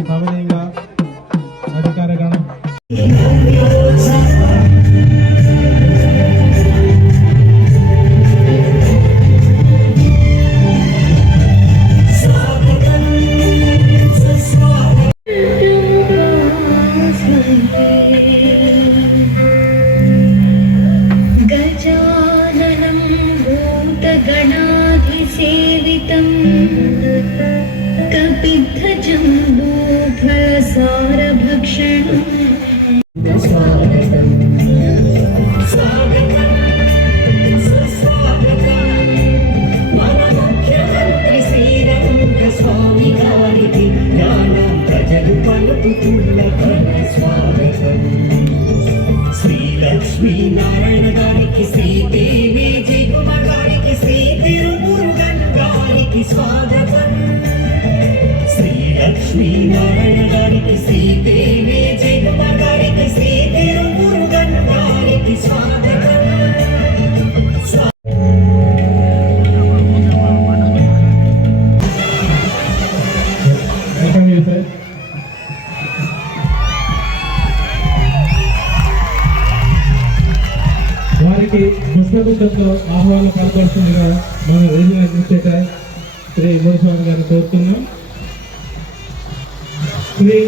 సవినయంగా అధికారగణం गजाननं भूतगणाधिसेवितं कपित्थजम्बूफलसारभक्षणम् श्री नारायण गारी की श्रीदेवी जी कुमार गारी की श्री तिरुमुरुगन गारी की स्वागतम श्री लक्ष्मी नारायण गारी की श्रीदेवी जी कुमार गारी की श्री तिरुमुरुगन गारी की स्वागतम వారికి పుష్పగుచ్చంతో ఆహ్వానం పలకవలసిందిగా మన రీజనల్ అడ్మినిస్ట్రేటర్ శ్రీ మునిస్వామి గారిని కోరుతున్నాం. శ్రీ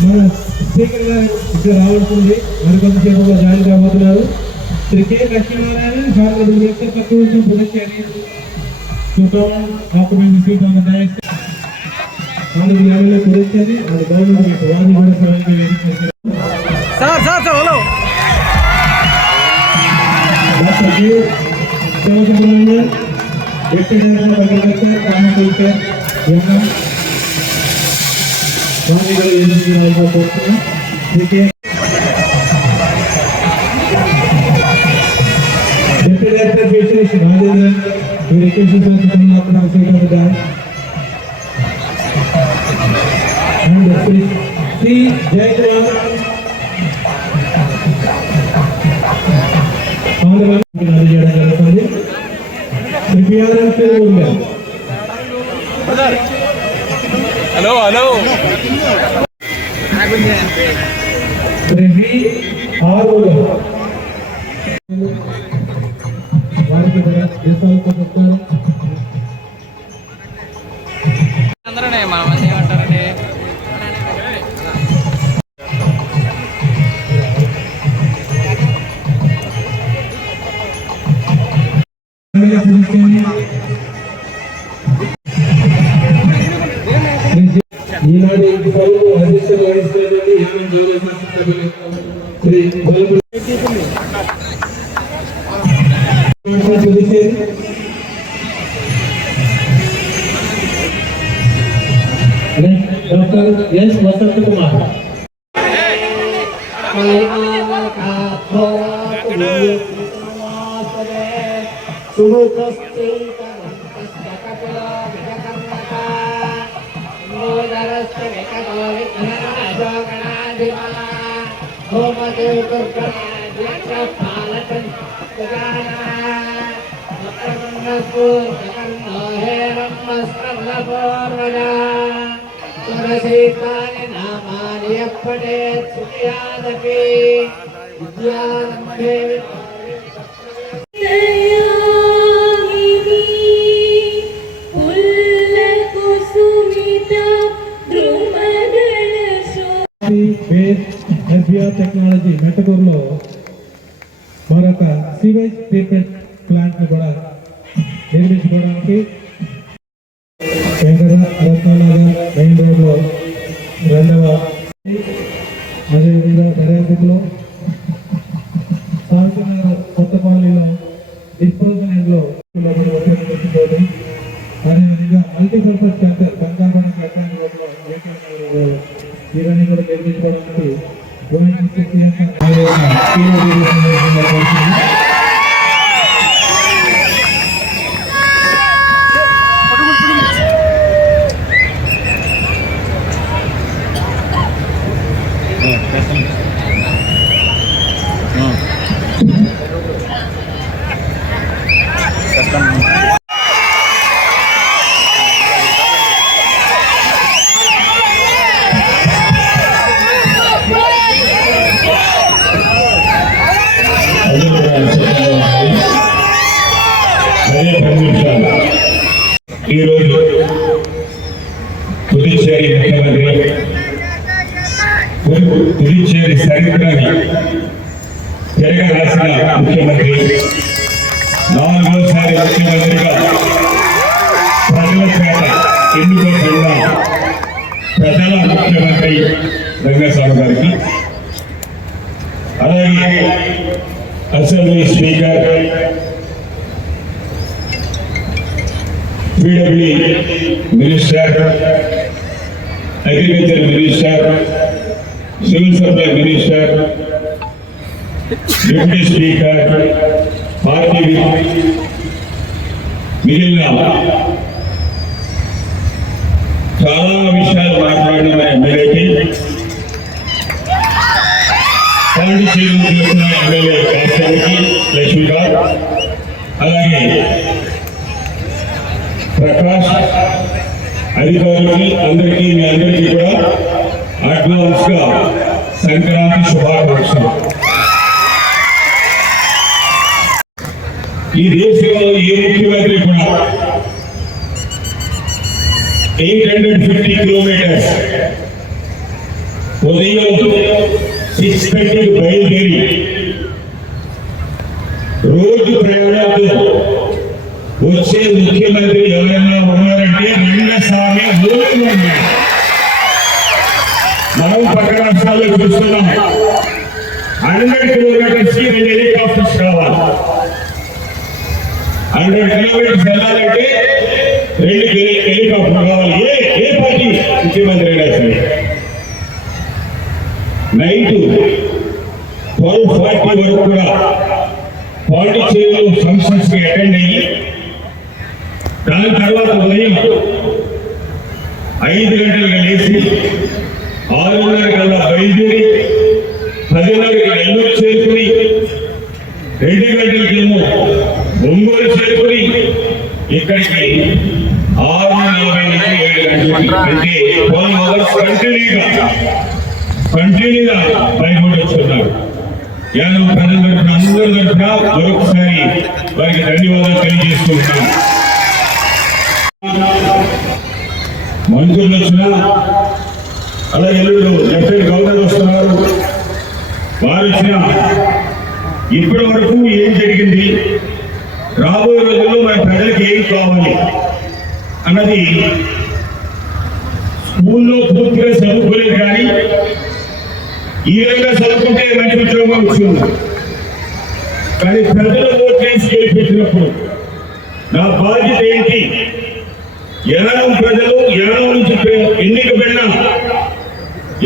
మన స్పీకర్ గారు ఇక్కడ రావాల్సింది మరికొంతసేపులో జాయిన్ కాబోతున్నారు. Shri K Lakshminarayana former director conclusion పునశ్చర్య to come document seat on the direct on the level of పునశ్చర్య అండ్ గవర్నమెంట్ వాది కూడా సహాయంగా సార్ హలో హలో హలో అందరూ మన మంది ఏమంటారండి ఈనాడు అధ్యక్షత వహిస్తున్నటువంటి గౌరవ శాసనసభ్యులు Shri doctor S Vasanth Kumar technology మెట్టకూరులో మరొక సీవేజ్ ట్రీట్మెంట్ ప్లాంట్ ని కూడా నిర్మించుకోవడానికి రత్ననగర్ మెయిన్ రోడ్లో రెండవ అదేవిధంగా దర్యాపూర్లో సాగుతున్నారు కొత్త కాలనీలో డిస్పోజల్ ఎండ్లో ఉపయోగించుకోవడం అదేవిధంగా మల్టీపర్పస్ సెంటర్ కంగారపడ కట్టాని రోడ్లో ఇవన్నీ కూడా నిర్మించుకోవడానికి ఈరోజు పుదుచ్చేరి ముఖ్యమంత్రి, పుదుచ్చేరి చరిత్రని తిరగరాసిన ముఖ్యమంత్రి, 4వసారి ముఖ్యమంత్రిగా ప్రజల చేత ఎన్నుకోబడిన ప్రజల ముఖ్యమంత్రి రంగస్వామి గారికి, అలాగే assembly speaker, PWD minister, agriculture minister, civil supply minister, deputy speaker, party మిగిలిన చాలా విషయాలు మాట్లాడిన ఎమ్మెల్యేకి, పాండిచేరి ఎమ్మెల్యే కాస్టానికి లక్ష్మీకాంత్, అలాగే ప్రకాష్, అధికారులకి అందరికీ మీ అందరికీ కూడా అడ్వాన్స్ గా సంక్రాంతి శుభాకాంక్షలు. ఈ దేశంలో ఏ ముఖ్యమంత్రి కూడా 850 కిలోమీటర్స్ ఉదయం 6:30 బయలుదేరి రోజు ప్రయాణాలతో వచ్చే ముఖ్యమంత్రి ఎవరైనా ఉన్నారంటే రంగస్వామి ఊరిలో ఉన్నారు. మనం పక్క రాష్ట్రాల్లో చూస్తున్నాం, 100 కిలోమీటర్స్ 2 హెలికాప్టర్స్ కావాలి. 100 కిలోమీటర్స్ వెళ్ళాలంటే 2 హెలికాప్టర్ కావాలి. ఏ పార్టీ ముఖ్యమంత్రి అయినా సరే. నైట్ 12:40 వరకు కూడా పాండిచేరిలో ఫంక్షన్స్ కి అటెండ్ అయ్యి, దాని తర్వాత ఉదయం 5 గంటలకు లేచి 6:30 కల్లా బయలుదేరి 10:30కి నెల్లూరు చేరుకుని 2 గంటలకేమో ఒంగోలు చేరుకుని ఇక్కడికి 6:40 నుంచి 7 గంటలకి అంటే 12 అవర్స్ కంటిన్యూగా బయటపడి వచ్చున్నారు. యాదవ్ ప్రజల తరఫున అందరి తరఫున మరొకసారి వారికి ధన్యవాదాలు తెలియజేస్తూ ఉన్నాను. మంత్రులు వచ్చినా, అలాగే ఎల్లుడు లెఫ్టినెంట్ గవర్నర్ వస్తున్నారు, వారు వచ్చినా ఇప్పటి వరకు ఏం జరిగింది, రాబోయే రోజుల్లో మన ప్రజలకు ఏం కావాలి అన్నది స్కూల్లో పూర్తిగా చదువుకోలేదు. కానీ ఈ విధంగా చదువుకుంటే మంచి ఉద్యోగం వచ్చింది. కానీ ప్రజలు ఓట్లేసి గెలిపించినప్పుడు నా బాధ్యత ఏంటి, ఎనడం ప్రజలు ఎనడం నుంచి ఎన్నికబడిన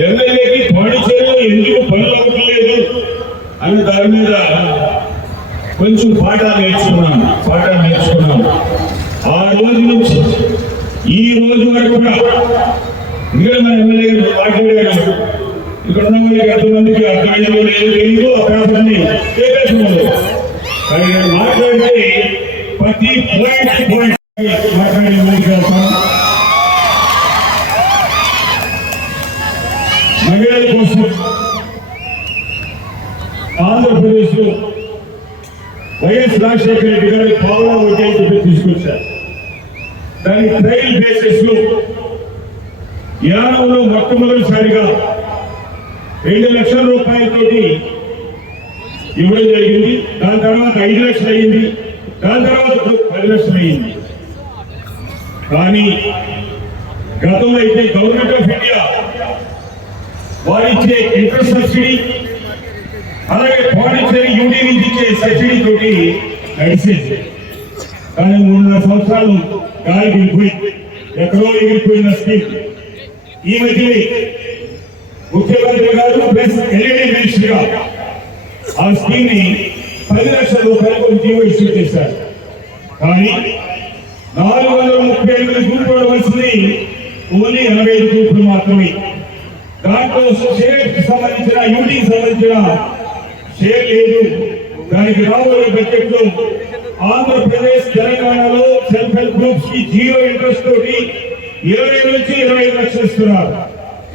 ఎమ్మెల్యేకి పాండిచేరిలో ఎందుకు పనులు అవ్వట్లేదు అన్న దాని మీద కొంచెం పాఠాలు నేర్చుకున్నాను. ఆ రోజు నుంచి ఈ రోజు వరకు కూడా ఇంకా మన ఎమ్మెల్యే మాట్లాడారు. ఇక్కడ ఉన్న వాళ్ళకి ఎంతమందికి అర్థమయ్యేదో లేదో తెలియదు, ఆ పేపర్ని చేసేసుకున్నారు. కానీ నేను మాట్లాడితే ప్రతి పాయింట్ మాట్లాడే ముందుకు వెళ్తాం. మహిళల కోసం ఆంధ్రప్రదేశ్ లో వైఎస్ రాజశేఖర రెడ్డి గారి పావులా వడ్డీ అని చెప్పి తీసుకొచ్చారు. దాని ట్రయల్ బేసిస్ లో యానంలో మొట్టమొదటిసారిగా 2 లక్షల రూపాయలతోటి ఇవ్వడం జరిగింది. దాని తర్వాత 5 లక్షలు అయింది, దాని తర్వాత 10 లక్షలు అయింది. కానీ గతంలో అయితే గవర్నమెంట్ ఆఫ్ ఇండియా వారిచ్చే ఇంట్రెస్ట్ సబ్సిడీ, అలాగే పాండిచేరి యూటీ నుంచి ఇచ్చే సబ్సిడీ తోటి నడిచేది. కానీ 3.5 సంవత్సరాలు గాలి వెళ్ళిపోయి ఎక్కడో ఎగిరిపోయిన స్కీమ్ ఈ మధ్య ముఖ్యమంత్రి గారు ప్లస్ ఎల్ఈడి మినిస్టర్ గా ఆ స్కీమ్ ని 10 లక్షల రూపాయలకు జీవో ఇష్యూ చేశారు. కానీ 438 గ్రూపులు వచ్చింది, ఓన్లీ 85 గ్రూపులు మాత్రమే. దాంట్లో షేర్ సంబంధించిన యూటీకి సంబంధించిన షేర్ లేదు. దానికి రాబోయే బడ్జెట్ లో ఆంధ్రప్రదేశ్ తెలంగాణలో సెల్ఫ్ హెల్ప్ గ్రూప్స్ కి 0 ఇంట్రెస్ట్ తోటి 20 నుంచి 25 లక్షలు ఇస్తున్నారు.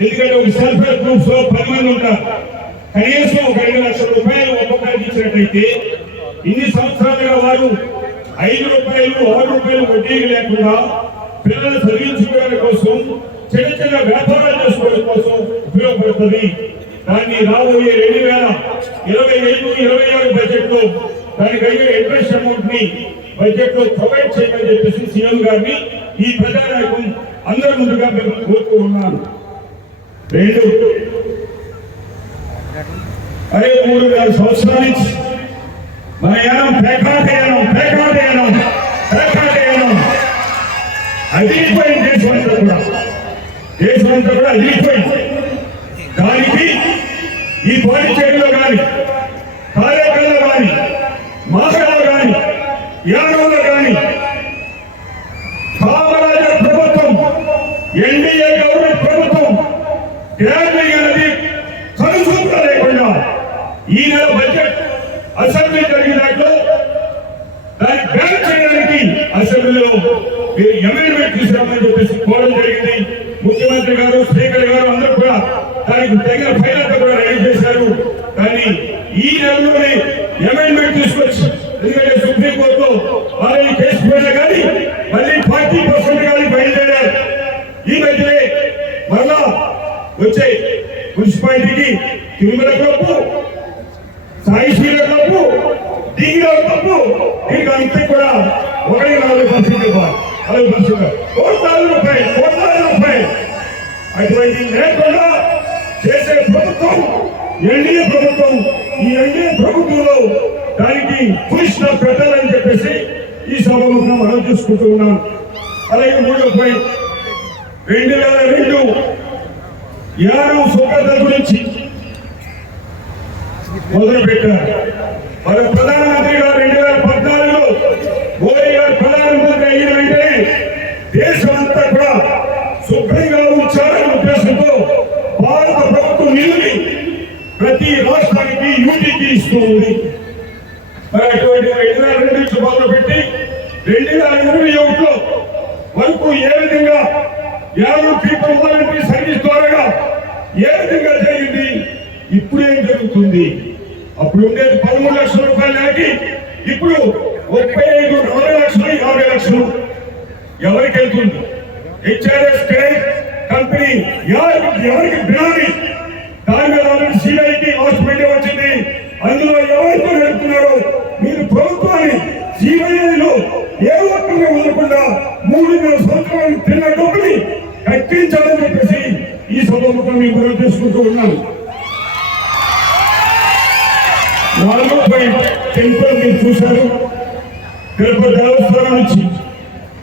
ఎందుకంటే ఒక సెల్ఫ్ హెల్ప్ గ్రూప్స్ లో 10 మంది ఉంటారు. కనీసం ఒక 2 లక్షల రూపాయలు ఒక్కొక్కరికి ఇచ్చినట్లయితే ఇన్ని సంవత్సరాలుగా వారు 5 రూపాయలు 6 రూపాయలు వడ్డీ లేకుండా పిల్లలు చదివించుకోవడం కోసం, చిన్న చిన్న వ్యాపారాలు చేసుకోవడం కోసం ఉపయోగపడుతుంది. దాన్ని రాబోయే 2025-26 బడ్జెట్ లో దానికి అయ్యే ఇంట్రెస్ట్ అమౌంట్ ని బడ్జెట్ లో ప్రొవైడ్ చేయమని చెప్పేసి సీఎం గారిని ఈ ప్రజానాయకం అందరి ముందుగా మేము కోరుతూ ఉన్నాను. 2 అరే 3 సంవత్సరాల నుంచి మన యానం పేకాటయానం అదిరిపోయింది. దేశం అంతా కూడా అదిరిపోయింది. దానికి ఈ పాండిచేరిలో కానీ, కార్యకర్తలో కానీ, మాసలో కానీ, యానంలో కానీ కామరాజ ప్రభుత్వం, ఎన్డీఏ గవర్నమెంట్ ప్రభుత్వం గ్యారంటీ అనేది కనుసూత్ర లేకుండా ఈ నెల బడ్జెట్ అసెంబ్లీ జరిగిన దాంట్లో దాన్ని బ్యాన్ చేయడానికి అసెంబ్లీలో మీరు అమెండ్మెంట్ తీసుకురామని చెప్పేసి కోరడం జరిగింది. ముఖ్యమంత్రి గారు, స్పీకర్ గారు అందరూ కూడా దానికి తగిన ఫైనల్ కూడా రెడీ చేశారు. కానీ ఈ నెలలోనే అమెండ్మెంట్ తీసుకొచ్చి, ఎందుకంటే సుప్రీంకోర్టులో వాళ్ళని కేసు పోయినా కానీ మళ్ళీ 40% కానీ బయలుదేరారు. ఈ మధ్యనే మళ్ళా వచ్చే మున్సిపాలిటీకి తిరుమల కప్పు, సాయిశీల కప్పు, దిగిన కప్పు, ఇంకా అంతే కూడా 1.4% ఇవ్వాలి. 40% కోట్లాది రూపాయలు అటువంటి లేకుండా చేసే ప్రభుత్వం ఎన్డీఏ ప్రభుత్వం. ఈ ఎన్డీఏ ప్రభుత్వంలో దానికి పురుష పెట్టాలని చెప్పేసి ఈ సభలో మనం చూసుకుంటూ ఉన్నాం. అలాగే 3వ పాయింట్ 2002 యానం సుఖత గురించి మొదలు పెట్టారు. మన ప్రధానమంత్రి గారు 2014లో మోడీ గారు ప్రధానమంత్రి అయిన వెంటనే దేశం అంతా కూడా శుభ్రంగా ఉంచాలనే ఉద్దేశంతో భారత ప్రభుత్వం నిధులు ప్రతి రాష్ట్రానికి యూటీకి ఇస్తూ ఉంది. మరి అటువంటి 2002 నుంచి మొదలుపెట్టి 2021లో వరకు ఏ విధంగా యానం పీపుల్ వాలంటరీ సర్వీస్ ద్వారా ఏ విధంగా జరిగింది, ఇప్పుడు ఏం జరుగుతుంది? అప్పుడు ఉండేది 13 లక్షల రూపాయలు నాకి, ఇప్పుడు 35, 40 లక్షలు, 50 లక్షలు ఎవరికి వెళ్తుంది? హెచ్ఆర్ఎస్ కంపెనీ ఎవరికి బినామీ? దాని మీద ఆల్రెడీ సిబిఐకి లాస్ట్ మీడియా వచ్చింది. అందులో ఎవరితో నడుపుతున్నారో మీరు ప్రభుత్వాన్ని సిబిఐలో ఏ ఒక్కరిని వదలకుండా 3.5 సంవత్సరాలు తిన్న డబ్బుని కట్టించాలని చెప్పేసి ఈ సభముఖం మేము గుర్తు చేసుకుంటూ ఉన్నాను. 4వ పాయింట్ టెంపుల్ మీరు చూశారు. తిరుపతి దేవస్థానం నుంచి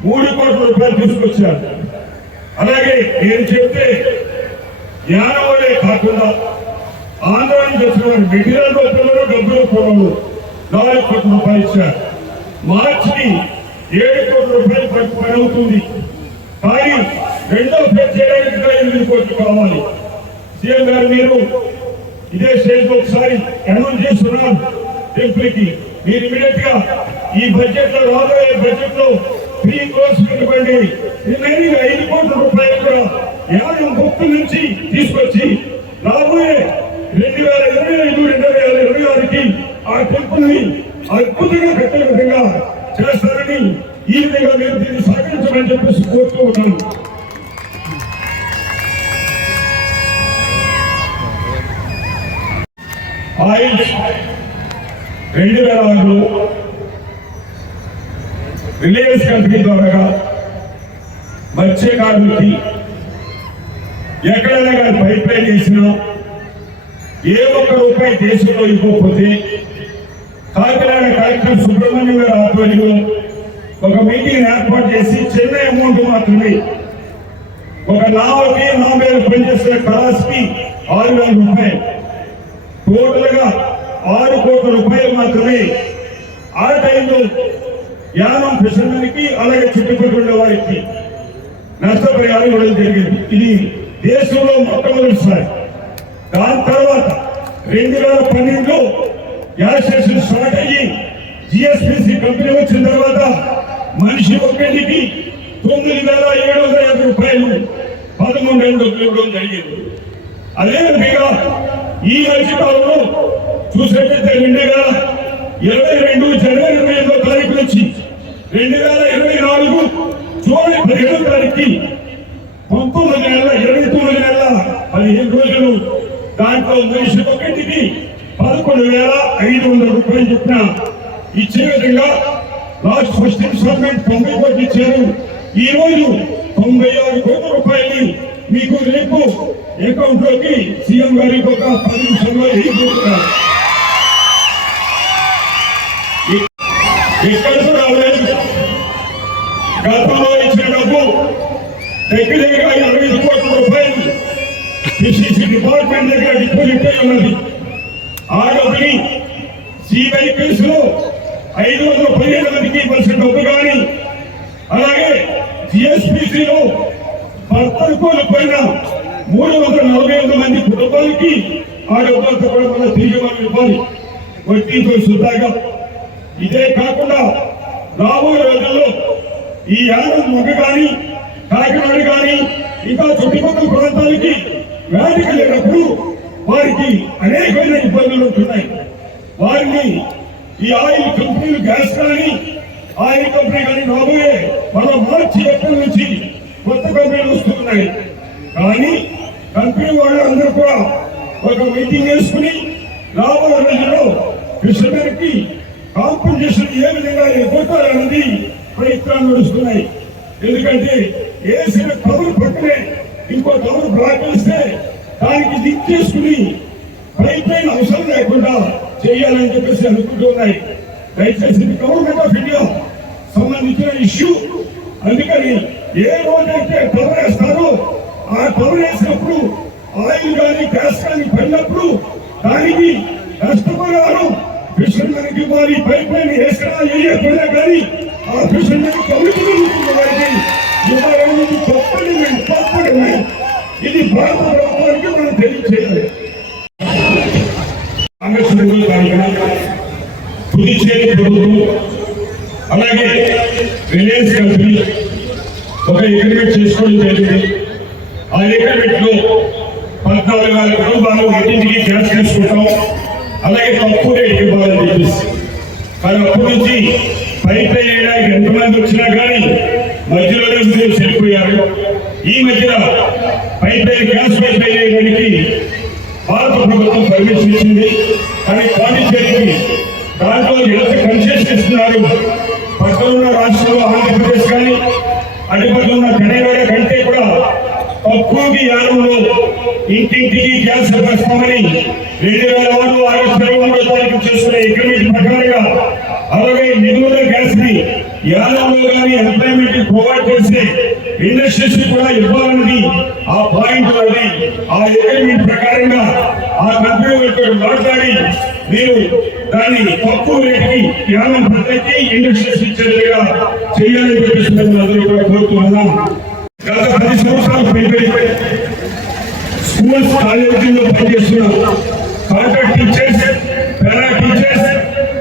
3 కోట్ల రూపాయలు తీసుకొచ్చారు. అలాగే నేను చెప్తే యానవలే కాకుండా ఆంధ్ర నుంచి వచ్చిన మెటీరియల్ రూపంలో డబ్బు రూపంలో 4 కోట్ల రూపాయలు ఇచ్చారు. మార్చికి 7 కోట్ల రూపాయలు పని అవుతుంది. కానీ 2వ ఫేజ్ చేయడానికి 8 కోట్లు కావాలి. సీఎం గారు మీరు ఇదే స్టేజ్ లో ఒకసారి అనౌన్స్ చేస్తున్నాం టెంపుల్కి. మీరు ఇమీడియట్ గా ఈ బడ్జెట్ లో, రాబోయే బడ్జెట్ లో 3 crores ఇవ్వండి. రిమైనింగ్ 5 కోట్ల రూపాయలు కూడా యానం భక్తు నుంచి తీసుకొచ్చి రాబోయే 2025-2026కి ఆ టెంపుల్ ని అద్భుతంగా కట్టే విధంగా చేస్తారని ఈ విధంగా మీరు దీన్ని సహకరించమని చెప్పేసి కోరుతూ ఉన్నాను. ఆయిల్ 2006లో రిలయన్స్ కంపెనీ ద్వారా మత్స్యకారులకి ఎక్కడైనా కానీ పైప్ లైన్ వేసినా ఏ ఒక్క రూపాయి దేశంలో ఇవ్వకపోతే కాకినాడ కలెక్టర్ సుబ్రహ్మణ్యం గారి ఆధ్వర్యంలో ఒక మీటింగ్ ఏర్పాటు చేసి చిన్న అమౌంట్ మాత్రమే, ఒక నావకి నా మీద పనిచేస్తున్న కళాస్కి 6,000 రూపాయలు, టోటల్ గా 6 కోట్ల రూపాయలు మాత్రమే ఆ టైంలో యానం ఫిషర్మెన్ కి అలాగే చుట్టుపక్కల వారికి నష్టపరిహారం ఇవ్వడం జరిగింది. ఇది దేశంలో మొట్టమొదటిసారి. దాని తర్వాత 2012లో గ్యాస్ స్టేషన్ స్టార్ట్ అయ్యి జిఎస్పిసి కంపెనీ వచ్చిన తర్వాత మనిషి ఒక్కరికి 9,750 రూపాయలు 11 ఏళ్ళు ఇవ్వడం జరిగింది. అదేవిధంగా ఈ మధ్యకాలంలో చూసినట్లయితే 2022 జనవరి 25వ తారీఖు నుంచి 2024 జూలై 17వ తారీఖుకి 19 నెలల 29 నెలల 15 రోజులు దాంట్లో మనిషి ఒకటికి 11,500 రూపాయలు చొప్పున ఇచ్చే విధంగా లాస్ట్ ఫస్ట్ ఇన్స్టాల్మెంట్ 90 కోట్లు ఇచ్చారు. ఈ రోజు 96 కోట్ల రూపాయలు మీకు రేపు అకౌంట్ లోకి సీఎం గారికి ఒక 10 నిమిషాల్లో వేయబోతున్నారు. ఎక్కడ రాలేదు. గతంలో ఇచ్చిన డబ్బు దగ్గర 25 కోట్ల రూపాయలు పిసిసి డిపార్ట్మెంట్ దగ్గర డిపాజిట్ అయి ఉన్నది. ఆ డబ్బుని సిబిఐ కేసులో 517 మందికి ఇవ్వాల్సిన డబ్బు కానీ, అలాగే జిఎస్పిసిలో భర్తలు కోల్పోయిన 348 మంది కుటుంబాలకి ఆ డబ్బులతో కూడా మన తిరిగి మనం ఇవ్వాలి వడ్డీతో శుద్ధాగా. ఇదే కాకుండా రాబోయే రోజుల్లో ఈ యానం మొగ్గ కానీ కాకినాడ కానీ ఇంకా చుట్టుపక్కల ప్రాంతాలకి వ్యాధికి లేనప్పుడు వారికి అనేకమైన ఇబ్బందులు ఉంటున్నాయి. వారిని ఈ ఆయిల్ కంపెనీలు గ్యాస్ కానీ ఆయిల్ కంపెనీ కానీ రాబోయే మనం మార్చి ఏప్రిల్ నుంచి కొత్త కంపెనీలు వస్తున్నాయి. కానీ కంపెనీ వాళ్ళందరూ కూడా ఒక మీటింగ్ వేసుకుని రాబోయే రోజుల్లో కృష్ణకి కాంపెన్సేషన్ ఏ విధంగా ఎగ్గొట్టాలన్నది ప్రయత్నాలు నడుస్తున్నాయి. ఎందుకంటే వేసిన కవర్ పక్కనే ఇంకో కవర్ బ్లాక్ చేస్తే దానికి లింక్ చేసుకుని పైప్ లైన్ అవసరం లేకుండా చేయాలని చెప్పేసి అనుకుంటున్నాయి. దయచేసి గవర్నమెంట్ ఆఫ్ ఇండియా సంబంధించిన ఇష్యూ. అందుకని ఏ రోజైతే కవర్ వేస్తారో ఆ కవర్ వేసినప్పుడు ఆయిల్ కానీ గ్యాస్ కానీ పడినప్పుడు దానికి నష్టపరిహారం ఫిషర్మెన్కి వారి పైప్ లైన్ వేసినా వేయకపోయినా కానీ ఆ ఫిషర్మెన్ కమిటీ వారికి ఇవ్వాలని తప్పని ఇది భారత ప్రభుత్వానికి మనం తెలియజేయాలి. పుదుచ్చేరి ప్రభుత్వం అలాగే రిలయన్స్ కంపెనీ ఒక అగ్రిమెంట్ చేసుకోవడం జరిగింది. ఆ అగ్రిమెంట్ లో 14,000 కుటుంబాలు ఇంటింటికి గ్యాస్ చేసుకుంటాం, అలాగే తక్కువ రేటు ఇవ్వాలని చెప్పేసి. కానీ అప్పటి నుంచి పైప్ వేయడానికి ఎంతమంది వచ్చినా కానీ మధ్యలోనే ఉద్యోగం వెళ్ళిపోయారు. ఈ మధ్య పైప్ గ్యాస్ పైప్ వేయడానికి భారత ప్రభుత్వం పర్మిషన్ ఇచ్చింది. కానీ పాండిచేరికి దాంట్లో ఎంత కన్సెషన్ ఇస్తున్నారు. పక్కన ఉన్న రాష్ట్రంలో ఆంధ్రప్రదేశ్ కానీ అటుపక్కల ఉన్న తెలంగాణ కంటే కూడా తక్కువకి యానంలో ఇంటింటికి గ్యాస్ ఇస్తామని 2006 ఆగస్టు 23వ తారీఖు చేసుకునే అగ్రిమెంట్ ప్రకారంగా అలాగే నిధుల గ్యాస్ ని యానంలో కానీ ఎంప్లాయ్మెంట్ ప్రొవైడ్ చేసే ఇండస్ట్రీస్ కూడా ఇవ్వాలన్నది ఆ పాయింట్. అది ఆ అగ్రిమెంట్ ప్రకారంగా ఆ కంపెనీలతో మాట్లాడి మీరు దాన్ని తక్కువ రేటుకి యానం ప్రజలకి ఇండస్ట్రీస్ ఇచ్చేదిగా చేయాలని చెప్పేసి అందరూ కూడా కోరుతున్నాం. గత 10 సంవత్సరాలు పైబడి స్కూల్స్ కాలేజీల్లో పనిచేస్తున్న కాంట్రాక్ట్ టీచర్స్, పారా టీచర్స్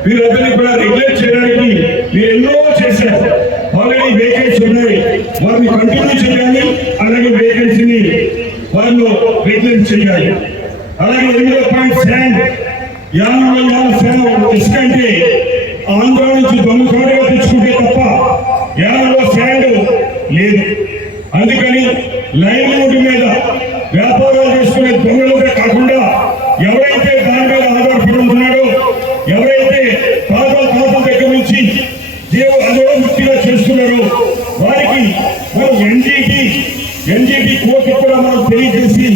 వీరందరినీ కూడా రెగ్యులేట్ చేయడానికి మీరు ఎన్నో చేశారు. ఆల్రెడీ వేకెన్సీ ఉన్నాయి, వారిని కంటిన్యూ చేయాలి. అలాగే వేకెన్సీని వాళ్ళు రెగ్యులేట్ చేయాలి. అలాగే 8వ పాయింట్ శాండ్ యానంలో ఇసుకంటే ఆంధ్ర నుంచి దొంగసారిగా తెచ్చుకుంటే తప్ప యానంలో శాండ్ లేదు. అందుకని లైన్ రోడ్డు మీద వ్యాపారాలు చేసుకునే దొంగలుగా కాకుండా ఎవరైతే దాని మీద ఆధారపడి ఉంటున్నాడో, ఎవరైతే తాతల దగ్గర నుంచి అదే వృత్తిగా చేస్తున్నారో వారికి మనం ఎన్జిటి కోర్టు కూడా మనం తెలియజేసి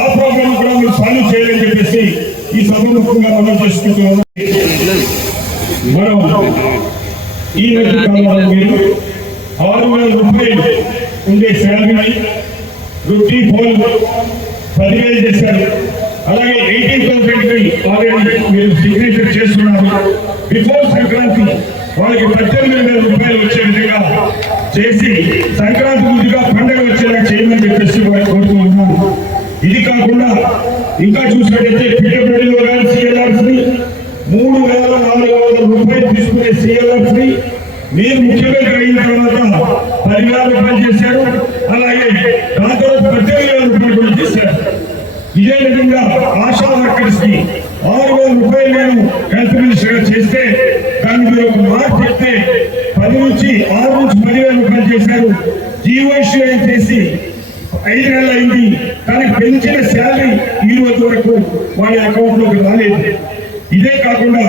ఆ ప్రోగ్రామ్ కూడా మీరు సాల్వ్ చేయాలని చెప్పేసి ఈ సభముఖంగా మనం చేసుకుంటున్నాం. మనం ఈ మధ్య కాలంలో మీరు 6,000 రూపాయలు ఉండే శాలరీ వృత్తి పోల్ 10,000 చేశారు. అలాగే 18,000 ఆల్రెడీ మీరు సిగ్నేచర్ చేస్తున్నారు. బిఫోర్ సంక్రాంతి వాళ్ళకి 18,000 రూపాయలు వచ్చే విధంగా చేసి సంక్రాంతి ముందుగా పండుగ వచ్చేలా చేయమని చెప్పేసి వారికి కోరుతూ ఉన్నాను. ఇది కాకుండా ఇంకా చూసినట్టయితే పీడబ్ల్యూడీలో కానీ సిఎల్ఆర్స్ ని 3,400 రూపాయలు తీసుకునే సిఎల్ఆర్స్ ని మీరు ముఖ్యమంత్రి అయిన తర్వాత 10,000 రూపాయలు చేశారు. అలాగే దాంతో 18,000 రూపాయలు కూడా చేశారు. ఇదే విధంగా ఆశా వర్కర్స్ కి 6,000 రూపాయలు నేను హెల్త్ మినిస్టర్ గా చేస్తే దాన్ని మీరు ఒక మాట చెప్తే 6 నుంచి 10,000 రూపాయలు చేశారు. జీవోషి చేసి 5 నెలలు అయింది, కానీ పెంచిన శాలరీ ఈ రోజు వరకు వాళ్ళ అకౌంట్ లోకి రాలేదు. ఇదే కాకుండా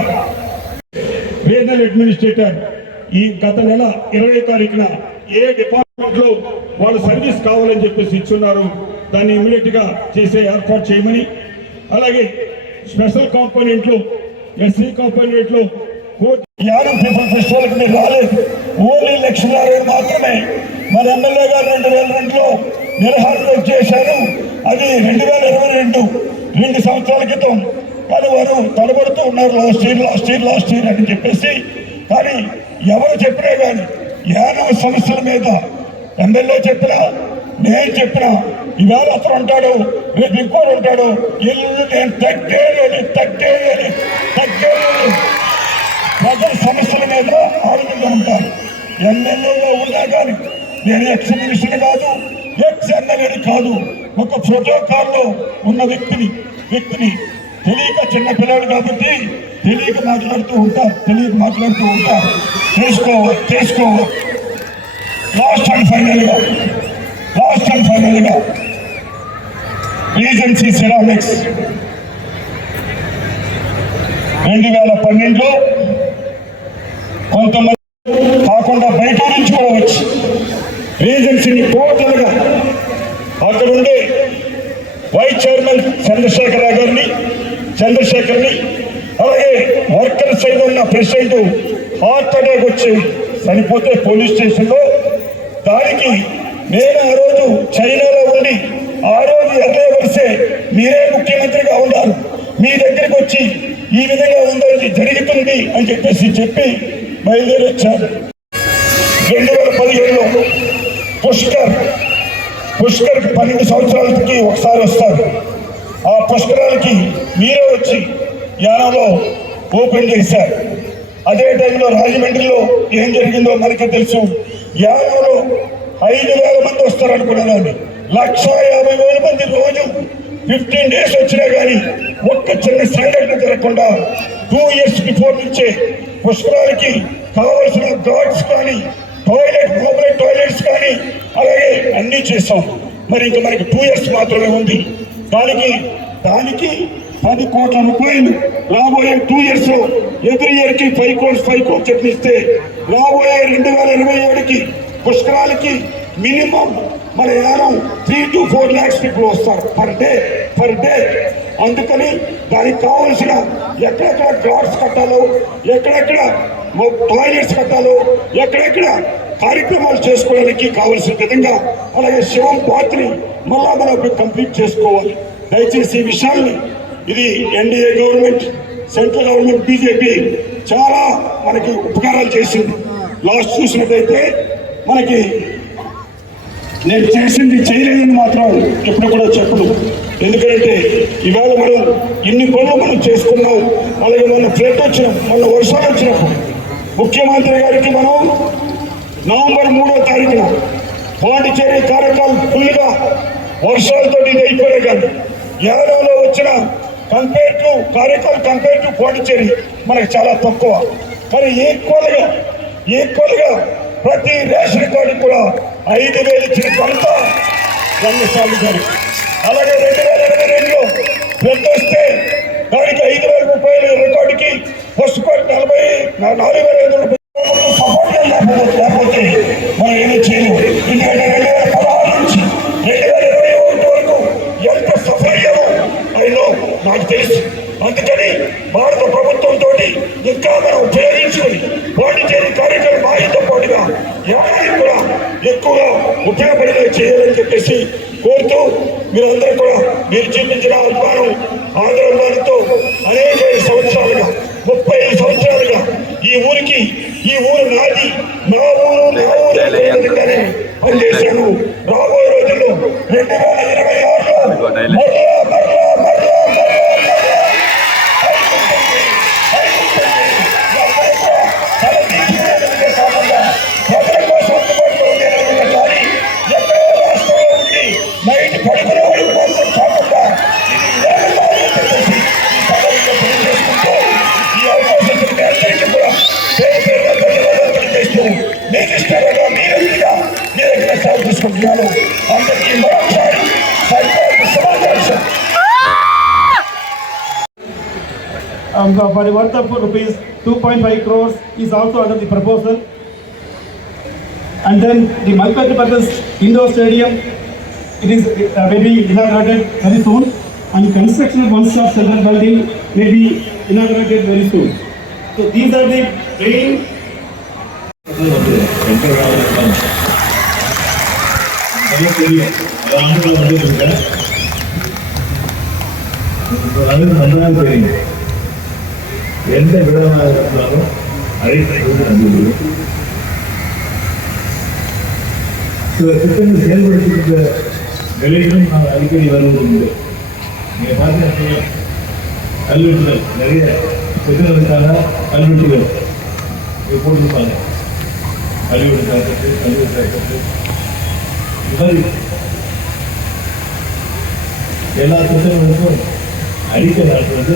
రీజనల్ అడ్మినిస్ట్రేటర్ ఈ గత నెల 20వ తారీఖున ఏ డిపార్ట్మెంట్ లో వాళ్ళు సర్వీస్ కావాలని చెప్పేసి ఇచ్చున్నారు, దాన్ని ఇమీడియట్ గా చేసే ఏర్పాటు చేయమని, అలాగే స్పెషల్ కాంపోనెంట్ లో ఎస్సీ కాంపోనెంట్ లో యానం పీపుల్ ఫెస్టివల్ కి మీరు రాలేదు. ఓన్లీ లక్ష్మీనారాయణ మాత్రమే మన ఎమ్మెల్యే గారు 2002లో నిర్హారం చేశారు. అది 2022 2 సంవత్సరాల క్రితం. కానీ వారు తడబడుతూ ఉన్నారు లాస్ట్ ఇయర్ అని చెప్పేసి. కానీ ఎవరు చెప్పినా కానీ యానం సమస్యల మీద ఎమ్మెల్యే చెప్పినా నేను చెప్పినా ఈవేళ అతను ఉంటాడు, రేపు ఇంకోటి ఉంటాడు, ఇల్లు నేను తగ్గేది ప్రజల సమస్యల మీద ఆరోగ్యంగా ఉంటారు. ఎమ్మెల్యేగా ఉన్నా కానీ నేను ఎక్స్ మినిస్టర్ కాదు, ఎక్స్ ఎమ్మెల్యేని కాదు, ఒక ప్రోటోకాల్లో ఉన్న వ్యక్తిని తెలియక చిన్న పిల్లలు కాబట్టి తెలియక మాట్లాడుతూ ఉంటారు. చేసుకోవాలి. లాస్ట్ అండ్ ఫైనల్ గా రీజెన్సీ సెరామిక్స్ 2012లో కొంతమంది కాకుండా బయట నుంచి కూడా వచ్చి రీజెన్సీని టోటల్ గా అక్కడ ఉండే వైస్ చైర్మన్ చంద్రశేఖర్ని అలాగే వర్కర్ సైడ్ ఉన్న ప్రెసిడెంట్ హార్ట్ అటాక్ వచ్చి చనిపోతే పోలీస్ స్టేషన్లో, దానికి నేను ఆ రోజు చైనాలో ఉండి ఆ రోజు అదే వరిసే మీరే ముఖ్యమంత్రిగా ఉన్నారు, మీ దగ్గరికి వచ్చి ఈ విధంగా ఉందని జరుగుతుంది అని చెప్పి బయలుదేరి వచ్చారు. 2015లో పుష్కర్ 12 సంవత్సరాలకి ఒకసారి వస్తారు. ఆ పుష్కరాలకి మీరే వచ్చి యానంలో ఓపెన్ చేశారు. అదే టైంలో రాజమండ్రిలో ఏం జరిగిందో మనకే తెలుసు. యానంలో 5,000 మంది వస్తారనుకున్నాను, 150,000 మంది రోజు 15 డేస్ వచ్చినా కానీ ఒక్క చిన్న సంఘటన జరగకుండా 2 years బిఫోర్ నుంచే పుష్కరాలకి కావలసిన గార్డ్స్ కానీ మామూలు టాయిలెట్స్ కానీ అలాగే అన్నీ చేస్తాం. మరి ఇంకా మనకి 2 years మాత్రమే ఉంది. దానికి 10 కోట్ల రూపాయలు రాబోయే 2 years ఎవ్రీ ఇయర్కి 5 crores చెప్పిస్తే రాబోయే 2027కి పుష్కరాలకి మినిమం మన యానం 3 to 4 lakhs పీపుల్ వస్తారు పర్ డే. అందుకని దానికి కావాల్సిన ఎక్కడెక్కడ గార్డ్స్ కట్టాలో, ఎక్కడెక్కడ టాయిలెట్స్ కట్టాలో, ఎక్కడెక్కడ కార్యక్రమాలు చేసుకోవడానికి కావలసిన విధంగా, అలాగే శివం పాత్రని మళ్ళా మనం కంప్లీట్ చేసుకోవాలి. దయచేసి ఈ విషయాన్ని, ఇది NDA government, central government BJP చాలా మనకి ఉపకారాలు చేసింది. లాస్ట్ చూసినట్టయితే మనకి నేను చేసింది చేయలేదని మాత్రం ఎప్పుడు కూడా చెప్పను. ఎందుకంటే ఇవాళ మనం ఇన్ని పనులు మనం చేసుకున్నాం. అలాగే మొన్న ఫ్లడ్ వచ్చినాం, మొన్న వర్షాలు వచ్చినప్పుడు ముఖ్యమంత్రి గారికి మనం నవంబర్ 3వ తారీఖున పాండిచేరి కార్యక్రమం ఫుల్గా వర్షాలతో ఇది అయిపోయే కాదు. యానంలో వచ్చిన కంపేర్ టు పాండిచేరి మనకు చాలా తక్కువ. కానీ ఈక్వల్గా ప్రతి రేషన్ కార్డు కూడా 5,000 ఇచ్చిన ఘనత రంగస్వామి గారు. అలాగే 2022లో ఫ్లడ్ వస్తే దానికి 5,000 రూపాయలు రికార్డుకి ఫస్ట్ కోర్టు 4,500 రూపాయలు లేకపోతే మనం ఏమీ చేయలేము. ఎందుకంటే 2016 నుంచి 2021 వరకు ఎంత సఫలమో అయినో నాకు తెలుసు. అందుకని భారత ప్రభుత్వంతో ఇంకా మనం ఉపయోగించుకొని పాండిచేరి కార్యక్రమం ఆయనతో పాటుగా ఎవరైనా కూడా ఎక్కువగా ఉపయోగపడేలా చేయాలని చెప్పేసి కోరుతూ, మీరందరూ కూడా మీరు చూపించిన అభిమానం ఆదరణతో అనేక సంవత్సరాలుగా 35 సంవత్సరాలుగా ఈ ఊరు నాది, నా ఊరు పనిచేశాను. రాబోయే రోజుల్లో 2026లో For the worth of rupees 2.5 crores is also under the proposal. And then the multi-purpose indoor stadium, it is may be inaugurated very soon, and construction of one-stop center building may be inaugurated very soon. So these are the main. எந்த விடமாக இருந்தாலும் அழைப்பு சில திட்டங்கள் செயல்படுத்துகின்ற நிலையிலும் நாம் அடிக்கடி வருவதுண்டு. நீங்கள் பார்த்தீங்கன்னா கல்வெட்டுகள் நிறைய திட்டங்களுக்கான கல்வெட்டுகள் போட்டிருப்பாங்க. கல்வெட்டு காக்கட்டு, கல்வெட்டு காக்கட்டு, இது மாதிரி எல்லா திட்டங்களுக்கும் அடிக்கல் நாட்டுவது,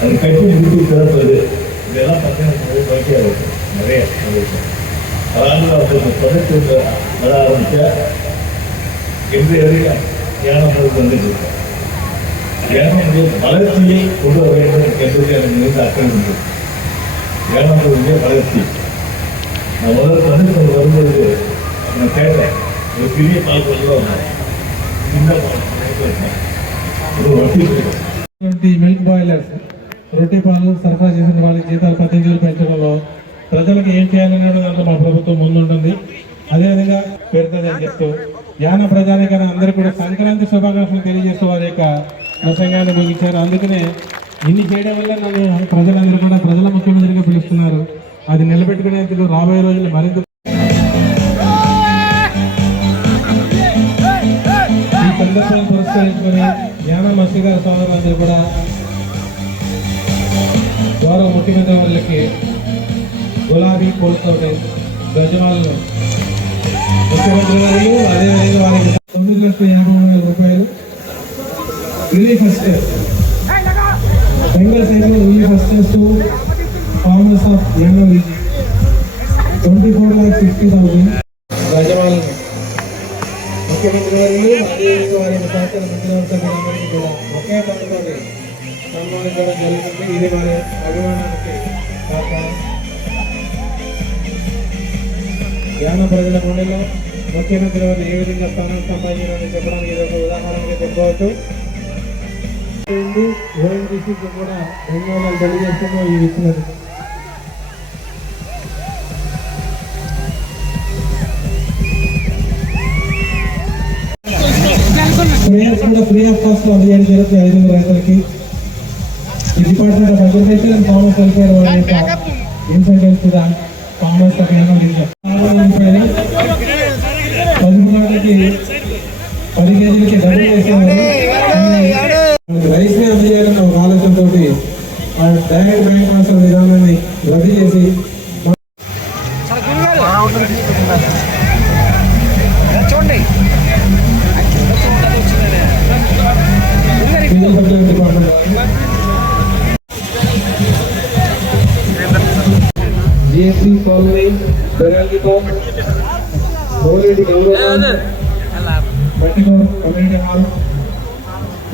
அது கட்டி முடித்து திறப்பது, இதெல்லாம் பார்த்தீங்கன்னா பயிற்சியாக இருக்கும். நிறைய அதாவது அவங்களுக்கு தொடர்ச்சி வர ஆரம்பித்த இன்றைய வரைக்கும் தியானம் வந்துட்டு இருக்கோம். தியானமுடைய வளர்ச்சியை கொண்டு வர வேண்டும் என்பது எனக்கு மிகுந்த அக்கறை உண்டு. தியானமுடைய வளர்ச்சி நான் முதல் தொடர்ச்சி வரும்போது நான் கேட்டேன், ஒரு பெரிய பால் கொண்டு சின்ன பால் ஒரு வட்டி మిల్క్ బాయిలర్స్ రొట్టె పాలు సరఫరా చేసిన వాళ్ళ జీతాలు 15,000 పెంచడంలో ప్రజలకు ఏం చేయాలనే దాంట్లో మా ప్రభుత్వం ముందుంటుంది. అదేవిధంగా పెడతాదని చెప్తూ యాన ప్రజానికైనా అందరూ కూడా సంక్రాంతి శుభాకాంక్షలు తెలియజేస్తూ వారి యొక్క ప్రసంగాన్ని ముగించారు. అందుకనే ఇన్ని చేయడం వల్ల నన్ను ప్రజలందరూ కూడా ప్రజల ముఖ్యమంత్రిగా పిలుస్తున్నారు. అది నిలబెట్టుకునేందుకు రాబోయే రోజులు మరింత ఈ సందర్భాన్ని పురస్కరించుకొని యాన మంత్రి గారి సోదరులందరూ కూడా గౌరవ ముఖ్యమంత్రి వాళ్ళకి గులాబీ పూలతోటి గజమాలను ముఖ్యమంత్రి గారు అదేవిధంగా వారికి 9,50,000 రూపాయలు relief assistance Bengal side relief assistance to farmers of యానా విలేజ్ 24,60,000 గజమాలను ముఖ్యమంత్రి గారు అదేవిధంగా వారి సహచర మంత్రివర్గందరికీ కూడా ఒకే పనులతో సన్మానించడం జరుగుతుంది. ఇది వారి అభిమానానికి కారణం. యాన ప్రజల గుండెలో ముఖ్యమంత్రి వారు ఏ విధంగా స్థానం సంపాదించాలని చెప్పడానికి ఇది ఒక ఉదాహరణగా చెప్పవచ్చు. ఓఎన్జీసీకి కూడా ధన్యవాదాలు తెలియజేస్తూ ఈ ఇచ్చినది. స్ప్రేయర్స్ కూడా ఫ్రీ ఆఫ్ కాస్ట్ అందజేయడం జరుగుతుంది 500 రైతులకి. ఈ department of agriculture and farmers welfare వారి యొక్క ఇన్సెంటివ్స్ కూడా ఫార్మర్స్ రూపాయలు 10 కేజీలకి డబ్బులు చేసేవారు. రైస్ ని అందజేయాలన్న ఒక ఆలోచనతో డైరెక్ట్ బ్యాంక్ ట్రాన్స్ఫర్ విధానాన్ని రద్దు చేసి జిఎస్టీ కాలనీ పెరాలితో కోలేటి గౌరవ పట్టికూరు community hall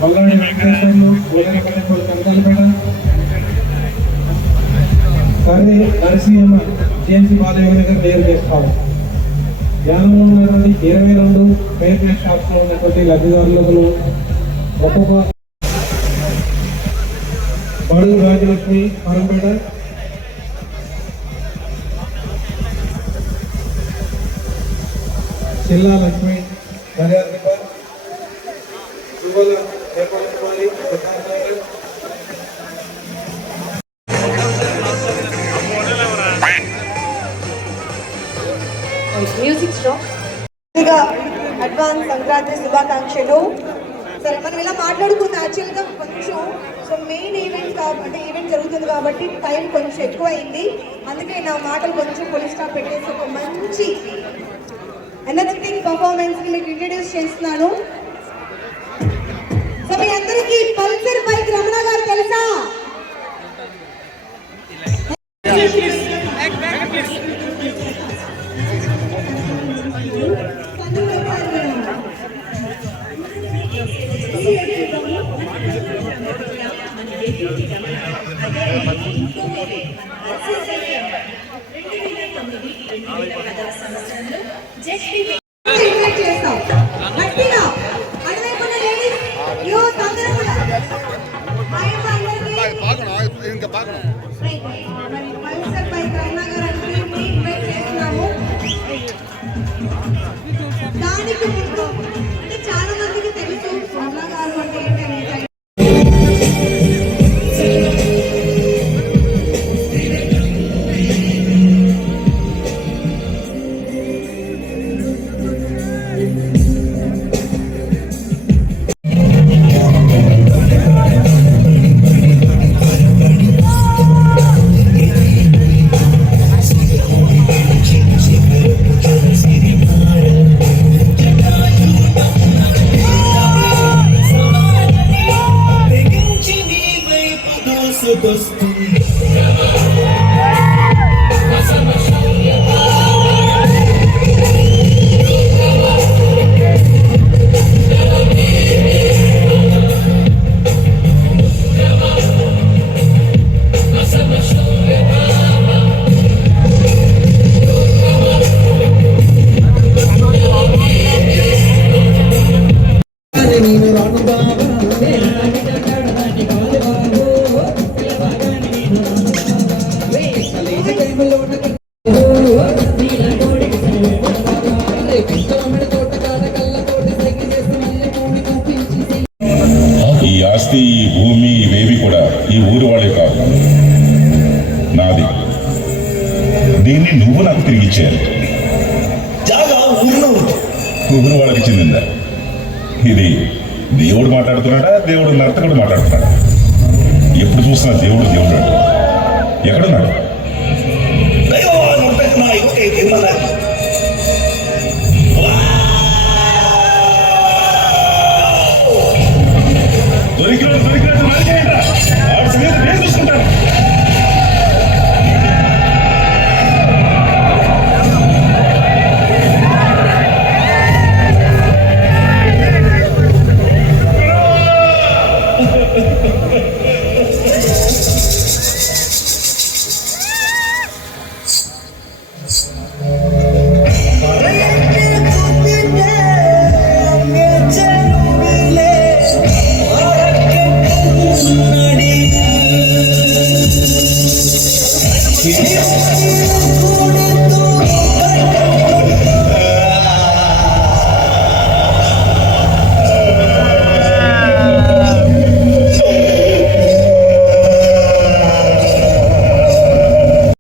Malladi Venkateswarlu Odanapalli Kanakalapeta Karri Narasimhamma GMC Balayoga Nagar నేరు చేసుకోవాలి. యానంలో ఉన్నటువంటి 22 ఫెయిర్ ట్రేడ్ షాప్స్ లో ఉన్నటువంటి లబ్ధిదారులకు ఒక్కొక్క బడుగు రాజలక్ష్మి పరంపేట, చిల్లా లక్ష్మి దర్యాద్ మ్యూజిక్ స్టాప్. అడ్వాన్స్ సంక్రాంతి శుభాకాంక్షలు. సరే, మనం ఇలా మాట్లాడుకున్న యాక్చువల్గా కొంచెం సో మెయిన్ ఈవెంట్ అంటే ఈవెంట్ జరుగుతుంది కాబట్టి టైం కొంచెం ఎక్కువ అయింది. అందుకే నా మాటలు కొంచెం పోలీస్ స్టాప్ పెట్టేసి ఒక మంచి ఎనర్జెటిక్ పర్ఫార్మెన్స్ ని మీకు ఇంట్రడ్యూస్ చేస్తున్నాను. సో మీ అందరికీ పల్సర్ బైక్ రమణ గారు తెలుసా? ఇన్వైట్ చేస్తాం గట్టిగా అటువైపున్న లేడీస్ యూత్ అందరూ కూడా మైక్ అందరికీ మరి పల్సర్ బైక్ రమణ గారు ఇన్వైట్ చేస్తున్నాము. దానికి ముందు అంటే చాలా మందికి తెలుసు రమణ గారు అంటే ఏంటనేది. తెగించి నీ వైపు దూసుకొస్తుంది. ఈ ఆస్తి ఈ భూమి ఇవేవి కూడా ఈ ఊరు వాళ్ళే కాదు, నాది. దీన్ని నువ్వు నాకు తిరిగి ఇచ్చేయాలి. జాగా ఊరిలో ఉంది. ఊరు వాళ్ళకి చెందిందా? ఇది దేవుడు మాట్లాడుతున్నాడా, దేవుడు నర్తకుడు మాట్లాడుతున్నాడా? ఎప్పుడు చూసినా దేవుడు దేవుడు అంటే ఎక్కడున్నాడు? దైవవాదం ఉంటే నా యువత తిన్నదా